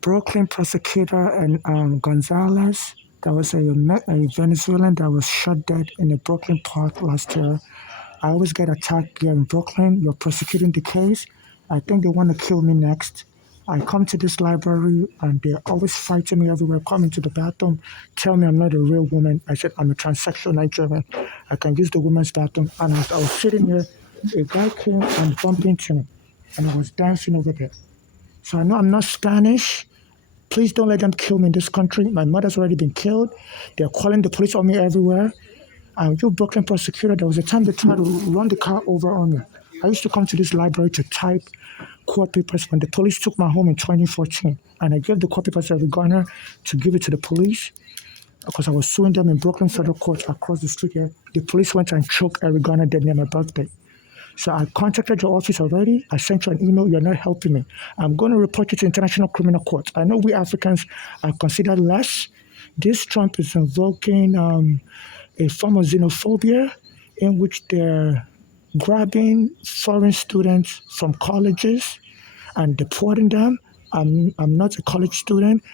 Brooklyn prosecutor and Gonzalez, that was a Venezuelan that was shot dead in a Brooklyn park last year. I always get attacked here in Brooklyn. You're prosecuting the case. I think they want to kill me next. I come to this library and they're always fighting me everywhere, come into the bathroom, tell me I'm not a real woman. I said I'm a transsexual Nigerian. I can use the women's bathroom. And as I was sitting here, a guy came and bumped into me and I was dancing over there. So I know I'm not Spanish. Please don't let them kill me in this country. My mother's already been killed. They're calling the police on me everywhere. You Brooklyn prosecutor, there was a time they tried to run the car over on me. I used to come to this library to type court papers when the police took my home in 2014. And I gave the court papers to Eric Garner to give it to the police because I was suing them in Brooklyn Federal Court across the street here. The police went and choked Eric Garner dead near my birthday. So I contacted your office already. I sent you an email. You're not helping me. I'm going to report you to International Criminal Court. I know we Africans are considered less. This Trump is invoking a form of xenophobia in which they're grabbing foreign students from colleges and deporting them. I'm not a college student.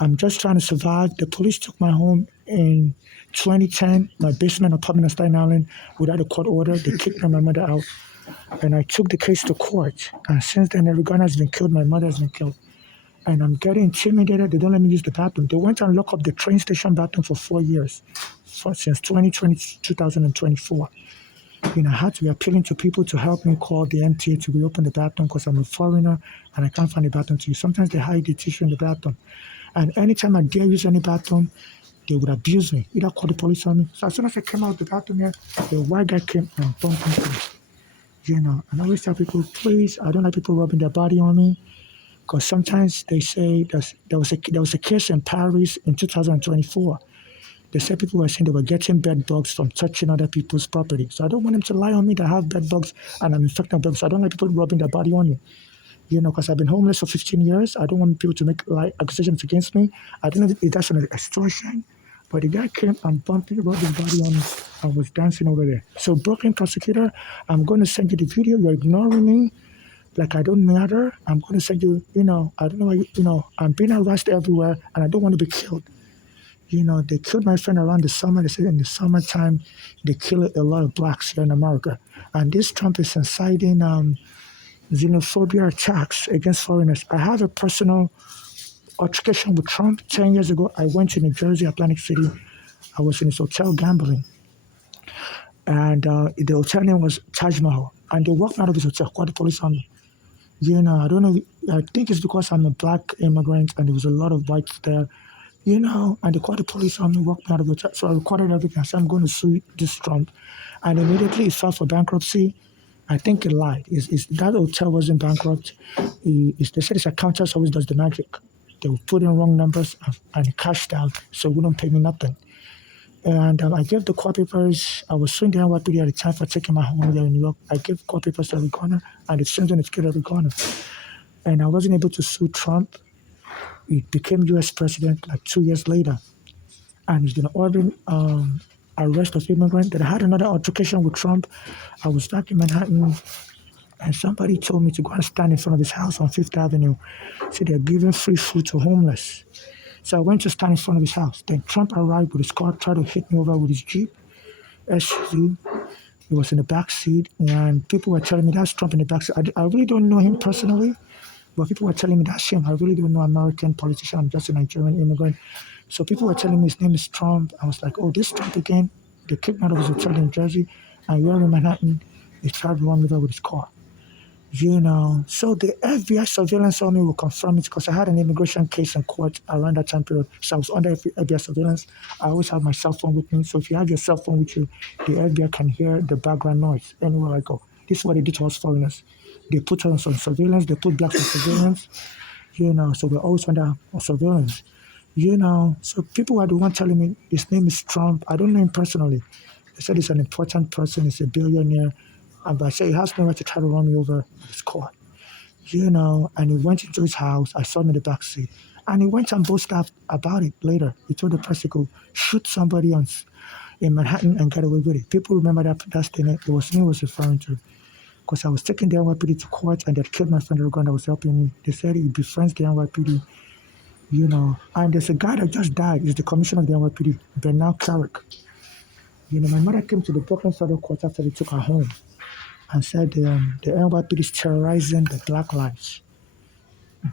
I'm just trying to survive. The police took my home in 2010, my basement apartment on Staten Island, without a court order. They kicked my mother out. And I took the case to court. And since then, Eric Garner has been killed. My mother has been killed. And I'm getting intimidated. They don't let me use the bathroom. They went and locked up the train station bathroom for 4 years, since 2020, 2024. I had to be appealing to people to help me call the MTA to reopen the bathroom because I'm a foreigner and I can't find a bathroom to use. Sometimes they hide the tissue in the bathroom. And anytime I dare use any bathroom, they would abuse me, either call the police on me. So as soon as I came out of the bathroom here, the white guy came and bumped into me. And I always tell people, please, I don't like people rubbing their body on me. Because sometimes they say there was a case in Paris in 2024. They said people were saying they were getting bed bugs from touching other people's property. So I don't want them to lie on me that I have bed bugs and I'm infected with bugs. So I don't like people rubbing their body on me. Because I've been homeless for 15 years. I don't want people to make accusations against me. I don't know if that's an extortion. But the guy came and bumped me, rubbed his body on me and was dancing over there. So Brooklyn prosecutor, I'm going to send you the video. You're ignoring me like I don't matter. I'm going to send you, I don't know why, I'm being harassed everywhere and I don't want to be killed. They killed my friend around the summer. They said in the summertime, they kill a lot of blacks here in America. And this Trump is inciting xenophobia attacks against foreigners. I have a personal altercation with Trump. 10 years ago, I went to New Jersey, Atlantic City. I was in his hotel gambling. And the hotel name was Taj Mahal. And they walked me out of his hotel, called the police on me. I don't know. I think it's because I'm a black immigrant and there was a lot of whites there. And they called the police on me, walked me out of the hotel. So I recorded everything. I said, I'm going to sue this Trump. And immediately it filed for bankruptcy. I think it lied. That hotel wasn't bankrupt. They said his accountant always does the magic. They would put in wrong numbers and it cashed out, so it wouldn't pay me nothing. And I gave the court papers. I was suing the NYPD at the time for taking my home there in New York. I gave court papers to Eric Garner, and it sent an to Eric Garner. And I wasn't able to sue Trump. He became U.S. president like 2 years later. And he's been ordering arrest of immigrants. Then I had another altercation with Trump. I was back in Manhattan, and somebody told me to go and stand in front of his house on Fifth Avenue. So they're giving free food to homeless. So I went to stand in front of his house. Then Trump arrived with his car, tried to hit me over with his Jeep SUV. He was in the back seat, and people were telling me that's Trump in the back seat. I really don't know him personally, but people were telling me that's him. I really don't know American politician. I'm just a Nigerian immigrant. So people were telling me his name is Trump. I was like, oh, this Trump again. They kicked me out of his hotel in Jersey, and here in Manhattan, they tried to run me over with his car. So the FBI surveillance on me will confirm it because I had an immigration case in court around that time period. So I was under FBI surveillance. I always have my cell phone with me. So if you have your cell phone with you, the FBI can hear the background noise anywhere I go. This is what they did to us foreigners. They put us on surveillance. They put blacks on surveillance. So we're always under surveillance. So people are the one telling me his name is Trump. I don't know him personally. They said he's an important person. He's a billionaire. But I said he has no right to try to run me over with his car. And he went into his house. I saw him in the back seat. And he went and boasted about it later. He told the press he could shoot somebody in Manhattan and get away with it. People remember that statement. It was me he was referring to. because I was taking the NYPD to court and they killed my friend Uganda that was helping me. They said he befriends the NYPD, and there's a guy that just died. He's the commissioner of the NYPD, Bernard Carrick. My mother came to the Brooklyn Federal Court after they took her home and said the NYPD is terrorizing the black lives,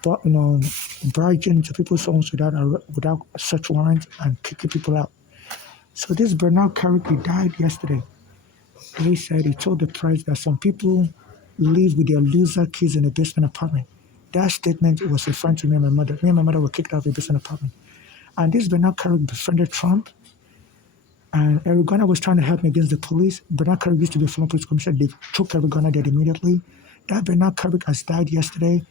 but barging into people's homes without search warrants and kicking people out. So this Bernard Carrick, he died yesterday. He said he told the press that some people live with their loser kids in a basement apartment. That statement was referring to me and my mother. Me and my mother were kicked out of a basement apartment. And this Bernard Carrick befriended Trump. And Eric Garner was trying to help me against the police. Bernard Carrick used to be a former police commissioner. They took Eric Garner dead immediately. That Bernard Carrick has died yesterday.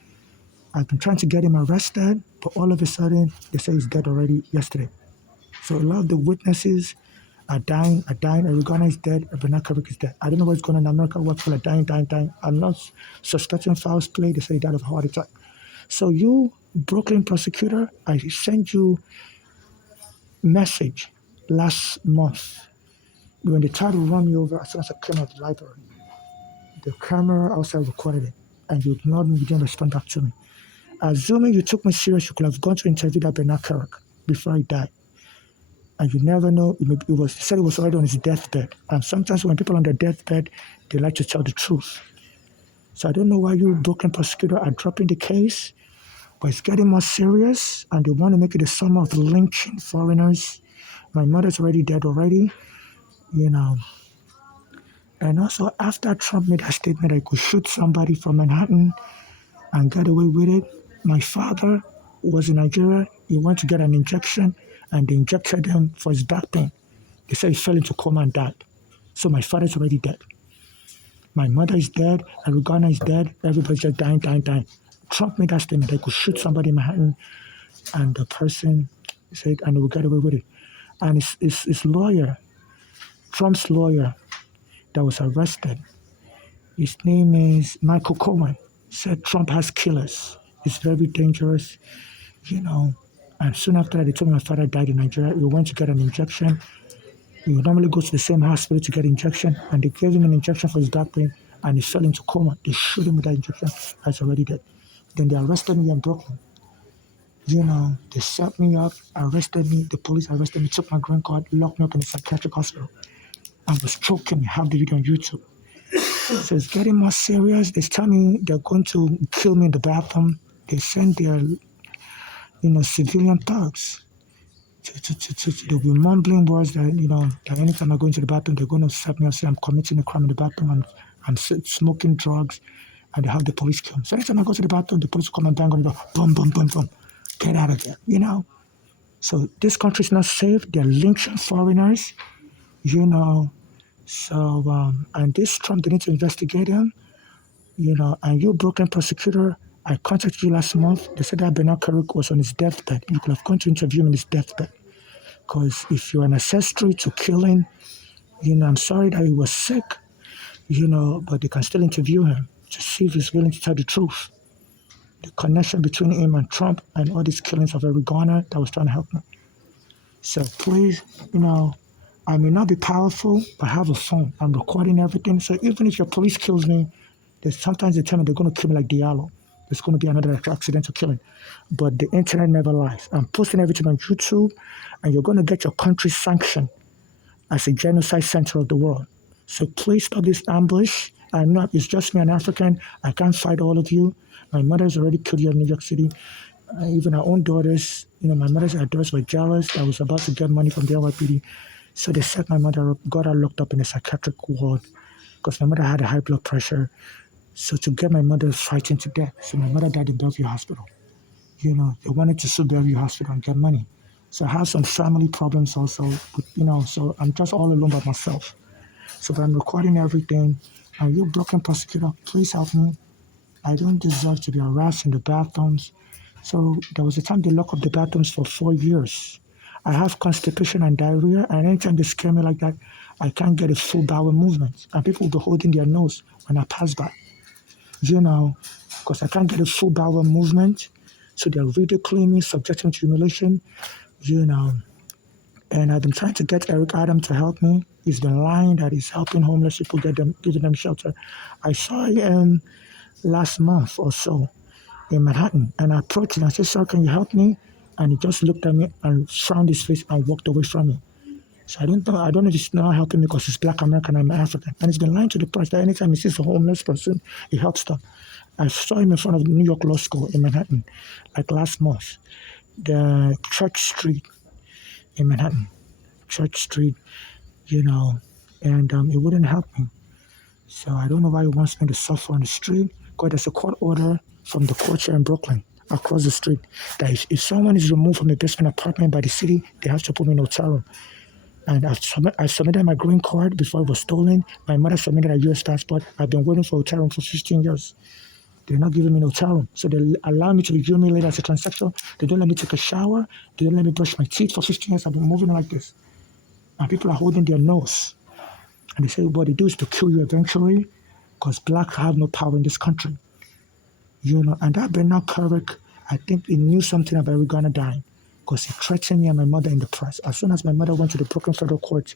I've been trying to get him arrested, but all of a sudden, they say he's dead already yesterday. So a lot of the witnesses are dying. Eric Garner is dead. Bernard Carrick is dead. I don't know what's going on in America. What people are dying. I'm not suspecting foul play. They say he died of a heart attack. So you, Brooklyn prosecutor, I sent you message last month when they tried to run me over as soon as I came out of the library. The camera outside recorded it, and you ignored me. You didn't respond back to me. Assuming you took me serious, you could have gone to interview that Bernard Carrick before he died. And you never know. He said he was already on his deathbed. And sometimes when people are on their deathbed, they like to tell the truth. So I don't know why you, Brooklyn prosecutor, are dropping the case, but it's getting more serious, and they want to make it the summer of lynching foreigners. My mother's already dead already, And also, after Trump made a statement I could shoot somebody from Manhattan and get away with it, my father was in Nigeria. He went to get an injection, and they injected him for his back pain. They said he fell into coma and died. So my father's already dead. My mother is dead. Eric Garner is dead. Everybody's just dying. Trump made that statement. I could shoot somebody in Manhattan, and the person said, and they will get away with it. And his lawyer, Trump's lawyer, that was arrested, his name is Michael Cohen, said Trump has killers. It's very dangerous, And soon after that, they told me my father died in Nigeria. He went to get an injection. He would normally go to the same hospital to get injection, and they gave him an injection for his back pain, and he fell into coma. They shot him with that injection. He's already dead. Then they arrested me in Brooklyn. They set me up, arrested me. The police arrested me, took my green card, locked me up in a psychiatric hospital, and was choking me. Have the video on YouTube. So it's getting more serious. They tell me they're going to kill me in the bathroom. They send their, civilian thugs they'll be mumbling words that anytime I go into the bathroom, they're going to set me up, say I'm committing a crime in the bathroom, and I'm smoking drugs, and they have the police come. So anytime I go to the bathroom, the police will come and bang on the door, boom, boom, boom, boom, get out of here, So this country's not safe. They're lynching foreigners, So, and this Trump, they need to investigate him, and you, Brooklyn prosecutor, I contacted you last month. They said that Bernard Carrick was on his deathbed. You could have gone to interview him in his deathbed. Because if you're an accessory to killing, I'm sorry that he was sick, but they can still interview him to see if he's willing to tell the truth. The connection between him and Trump and all these killings of Eric Garner that was trying to help me. So please, I may not be powerful, but I have a phone. I'm recording everything. So even if your police kills me, sometimes they tell me they're going to kill me like Diallo. There's going to be another accidental killing. But the internet never lies. I'm posting everything on YouTube, and you're going to get your country sanctioned as a genocide center of the world. So please stop this ambush. I know it's just me, an African. I can't fight all of you. My mother's already killed here in New York City. Even our own daughters, my mother's daughters were jealous. I was about to get money from the NYPD. So they set my mother up, got her locked up in a psychiatric ward because my mother had a high blood pressure. So to get my mother fighting to death. So my mother died in Bellevue Hospital. They wanted to sue Bellevue Hospital and get money. So I have some family problems also, so I'm just all alone by myself. So I'm recording everything. And you, Brooklyn prosecutor, please help me. I don't deserve to be harassed in the bathrooms. So there was a time they locked up the bathrooms for 4 years. I have constipation and diarrhea, and anytime they scare me like that, I can't get a full bowel movement. And people will be holding their nose when I pass by. Because I can't get a full bowel movement. So they're ridiculing me, subjecting me to humiliation, And I've been trying to get Eric Adam to help me. He's been lying that he's helping homeless people, giving them shelter. I saw him last month or so in Manhattan, and I approached him. I said, "Sir, can you help me?" And he just looked at me and frowned his face and walked away from me. So I don't know if he's not helping me because he's Black American and I'm African. And he's been lying to the press that anytime he sees a homeless person, he helps them. I saw him in front of New York Law School in Manhattan, like last month, the Church Street in Manhattan, Church Street, and it wouldn't help me. So I don't know why he wants me to suffer on the street. Because there's a court order from the court here in Brooklyn, across the street, that if someone is removed from a basement apartment by the city, they have to put me in a hotel room. And I submitted my green card before it was stolen. My mother submitted a U.S. passport. I've been waiting for a hotel room for 15 years. They're not giving me no hotel room. So they allow me to be humiliated as a transsexual. They don't let me take a shower. They don't let me brush my teeth for 15 years. I've been moving like this. And people are holding their nose. And they say what they do is to kill you eventually because blacks have no power in this country. And that Bernard Kerik, I think he knew something about Rihanna dying because he threatened me and my mother in the press. As soon as my mother went to the Brooklyn Federal Court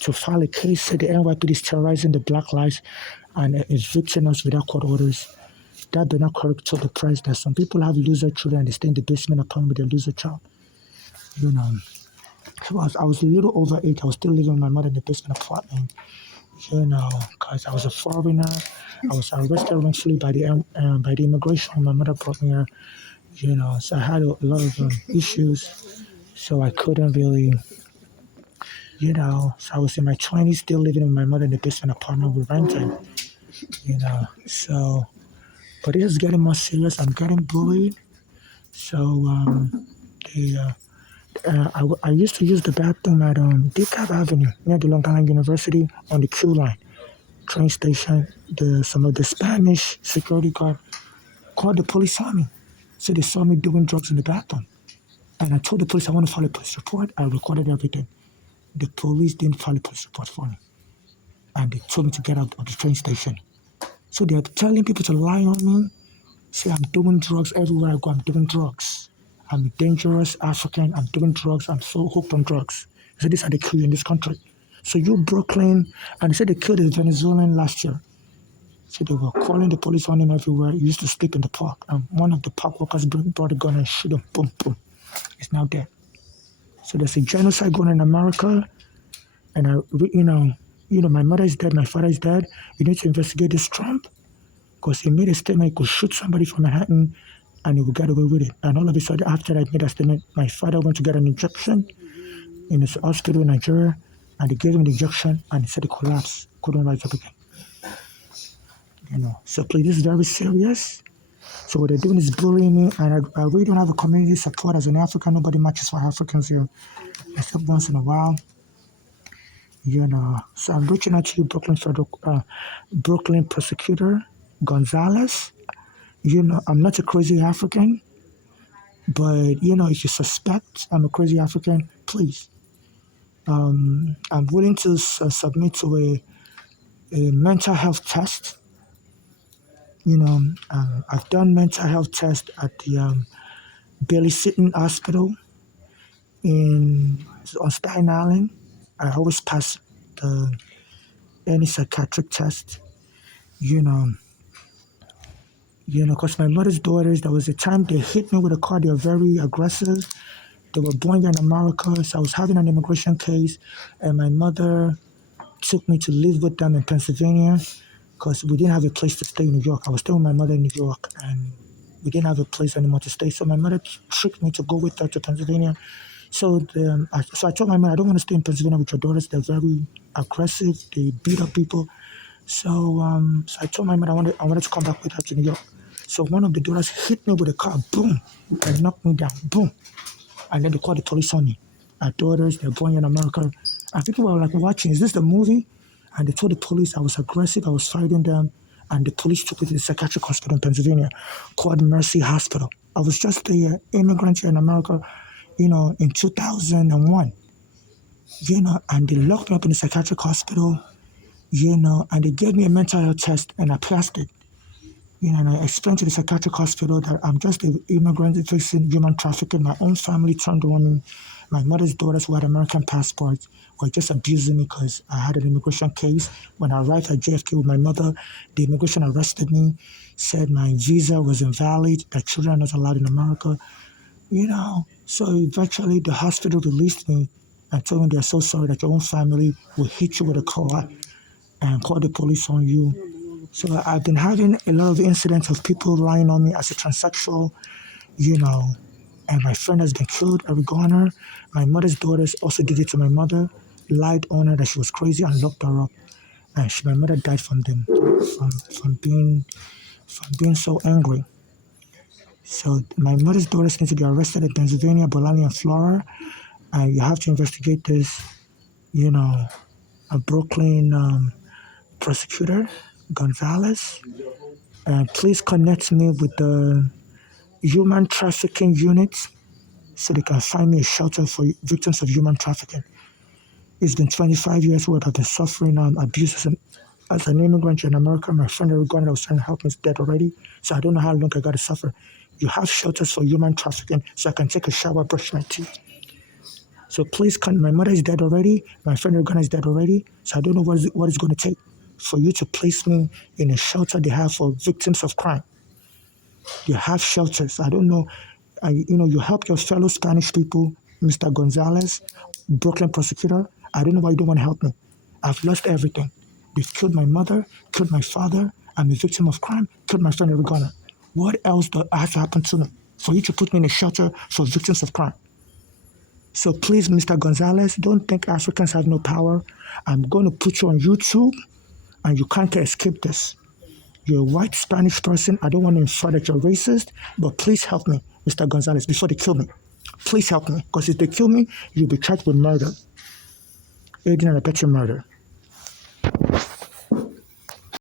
to file a case, said the NYPD is terrorizing the black lives and evicting us without court orders, that Bernard Kerik told the press that some people have loser children and they stay in the basement apartment with their loser child. So I was a little over 8. I was still living with my mother in the basement apartment, because I was a foreigner. I was arrested wrongfully by the immigration. My mother brought me here, so I had a lot of issues. So I couldn't really, so I was in my 20s still living with my mother in the basement apartment we rented, so, but it is getting more serious. I'm getting bullied. So the I used to use the bathroom at DeKalb Avenue near the Long Island University on the Q line train station. Some of the Spanish security guard called the police on me. So they saw me doing drugs in the bathroom. And I told the police I want to file a police report. I recorded everything. The police didn't file a police report for me. And they told me to get out of the train station. So they're telling people to lie on me, say I'm doing drugs everywhere I go. I'm doing drugs. I'm a dangerous African. I'm doing drugs. I'm so hooked on drugs. So these are the kill you in this country. So you Brooklyn, and they said they killed a Venezuelan last year. So they were calling the police on him everywhere. He used to sleep in the park. And one of the park workers brought a gun and shoot him. Boom, boom. He's now dead. So there's a genocide going on in America. And my mother is dead. My father is dead. We need to investigate this Trump because he made a statement he could shoot somebody from Manhattan and he would get away with it. And all of a sudden, after I made that statement, my father went to get an injection in his hospital in Nigeria, and they gave him the injection, and he said he collapsed, couldn't rise up again. So please, this is very serious. So what they're doing is bullying me, and I really don't have a community support as an African. Nobody matches for Africans here, except once in a while. So I'm reaching out to you, Brooklyn prosecutor Gonzalez. I'm not a crazy African, but if you suspect I'm a crazy African, please. I'm willing to submit to a mental health test. I've done mental health tests at the Bailey Sitton Hospital on Staten Island. I always pass any psychiatric test. Because my mother's daughters, there was a time they hit me with a car. They were very aggressive. They were born here in America. So I was having an immigration case, and my mother took me to live with them in Pennsylvania because we didn't have a place to stay in New York. I was staying with my mother in New York, and we didn't have a place anymore to stay. So my mother tricked me to go with her to Pennsylvania. So I told my mother, I don't want to stay in Pennsylvania with your daughters. They're very aggressive. They beat up people. So I told my mother I wanted to come back with her to New York. So one of the daughters hit me with a car, boom, and knocked me down, boom. And then they called the police on me. Our daughters, they're born in America. And people were like watching, is this the movie? And they told the police I was aggressive, I was fighting them. And the police took me to the psychiatric hospital in Pennsylvania called Mercy Hospital. I was just an immigrant here in America, in 2001. And they locked me up in the psychiatric hospital, and they gave me a mental health test and I passed it. And I explained to the psychiatric hospital that I'm just an immigrant facing human trafficking. My own family turned on me. My mother's daughters who had American passports were just abusing me because I had an immigration case. When I arrived at JFK with my mother, the immigration arrested me, said my visa was invalid, that children are not allowed in America. So eventually the hospital released me and told me they're so sorry that your own family will hit you with a car and call the police on you. So I've been having a lot of incidents of people lying on me as a transsexual, you know, and my friend has been killed, Eric Garner. My mother's daughters also did it to my mother, lied on her that she was crazy and locked her up. And my mother died from them, from being so angry. So my mother's daughters need to be arrested in Pennsylvania, Bolani, and Florida. And you have to investigate this, you know, a Brooklyn prosecutor, Gonzalez. And please connect me with the human trafficking unit so they can find me a shelter for victims of human trafficking. It's been 25 years what I've been suffering abuse as an immigrant in America. My friend Eric Garner that was trying to help me is dead already, so I don't know how long I got to suffer. You have shelters for human trafficking so I can take a shower, brush my teeth. So please, my mother is dead already. My friend Eric Garner is dead already, so I don't know what it's going to take for you to place me in a shelter they have for victims of crime. You have shelters. I don't know. You help your fellow Spanish people, Mr. Gonzalez, Brooklyn prosecutor. I don't know why you don't want to help me. I've lost everything. They've killed my mother, killed my father. I'm a victim of crime, killed my friend Eric Garner. What else has to happen to me for you to put me in a shelter for victims of crime? So please, Mr. Gonzalez, don't think Africans have no power. I'm going to put you on YouTube, and you can't escape this. You're a white Spanish person. I don't want to infer that you're racist, but please help me, Mr. Gonzalez, before they kill me. Please help me, because if they kill me, you'll be charged with murder. Aiding and abetting murder.